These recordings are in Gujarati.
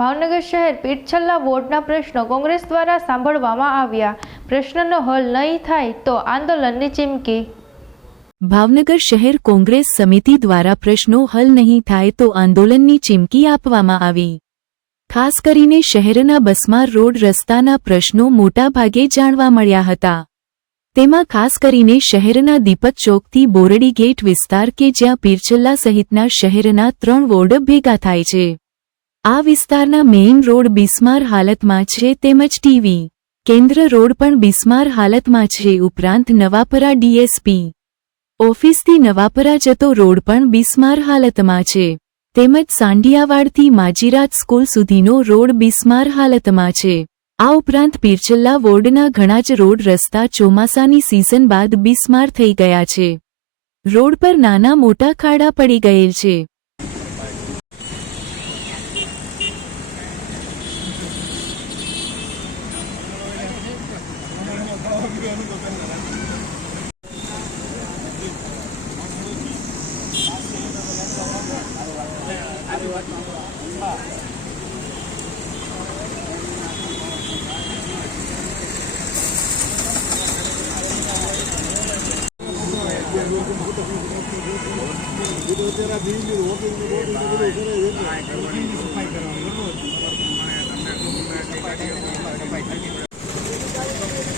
ભાવનગર શહેર પીઠછલ્લા વોર્ડના પ્રશ્નો કોંગ્રેસ દ્વારા સાંભળવામાં આવ્યા. પ્રશ્નનો હલ નહીં થાય તો આંદોલનની ચીમકી. ભાવનગર શહેર કોંગ્રેસ સમિતિ દ્વારા પ્રશ્નો હલ નહીં થાય તો આંદોલનની ચીમકી આપવામાં આવી. ખાસ કરીને શહેરના બસમાર રોડ રસ્તાના પ્રશ્નો મોટાભાગે જાણવા મળ્યા હતા. તેમાં ખાસ કરીને શહેરના દીપક ચોકથી બોરડી ગેટ વિસ્તાર કે જ્યાં પીરછલ્લા સહિતના શહેરના 3 વોર્ડ ભેગા થાય છે. આ વિસ્તારના મેઇન રોડ બિસ્માર હાલતમાં છે તેમજ ટીવી કેન્દ્ર રોડ પણ બિસ્માર હાલતમાં છે. ઉપરાંત નવાપરા ડીએસપી ઓફિસથી નવાપરા જતો રોડ પણ બિસ્માર હાલતમાં છે. તેમજ સાંઢિયાવાડથી માજીરાજ સ્કૂલ સુધીનો રોડ બિસ્માર હાલતમાં છે. આ ઉપરાંત પીરછલ્લા વોર્ડના ઘણા જ રોડ રસ્તા ચોમાસાની સિઝન બાદ બિસ્માર થઈ ગયા છે. રોડ પર નાના મોટા ખાડા પડી ગયેલ છે.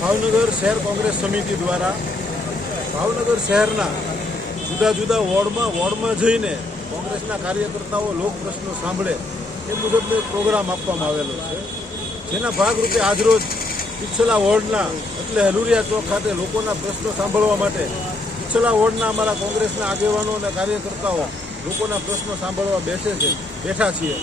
ભાવનગર શહેર કોંગ્રેસ સમિતિ દ્વારા ભાવનગર શહેરના જુદા જુદા વોર્ડમાં જઈને કોંગ્રેસના કાર્યકર્તાઓ લોક પ્રશ્નો સાંભળે એ મુજબનો એક પ્રોગ્રામ આપવામાં આવેલો છે. જેના ભાગરૂપે આજરોજ પીઠછલ્લા વોર્ડના એટલે હલુરિયા ચોક ખાતે લોકોના પ્રશ્નો સાંભળવા માટે પીઠછલ્લા વોર્ડના અમારા કોંગ્રેસના આગેવાનો અને કાર્યકર્તાઓ લોકોના પ્રશ્નો સાંભળવા બેઠા છીએ.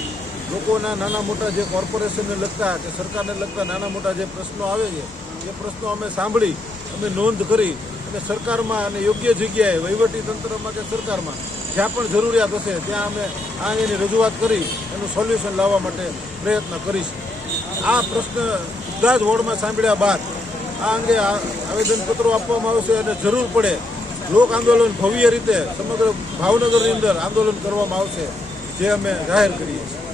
લોકોના નાના મોટા જે કોર્પોરેશનને લગતા કે સરકારને લગતા નાના મોટા જે પ્રશ્નો આવે છે એ પ્રશ્નો અમે સાંભળી અમે નોંધ કરી અને સરકારમાં અને યોગ્ય જગ્યાએ વહીવટી તંત્રમાં કે સરકારમાં જ્યાં પણ જરૂરિયાત હશે ત્યાં અમે આ અંગેની રજૂઆત કરી એનું સોલ્યુશન લાવવા માટે પ્રયત્ન કરીશું. આ પ્રશ્ન બધા જ વોર્ડમાં સાંભળ્યા બાદ આ અંગે આવેદનપત્રો આપવામાં આવશે અને જરૂર પડે લોક આંદોલન ભવ્ય રીતે સમગ્ર ભાવનગરની અંદર આંદોલન કરવામાં આવશે જે અમે જાહેર કરીએ છીએ.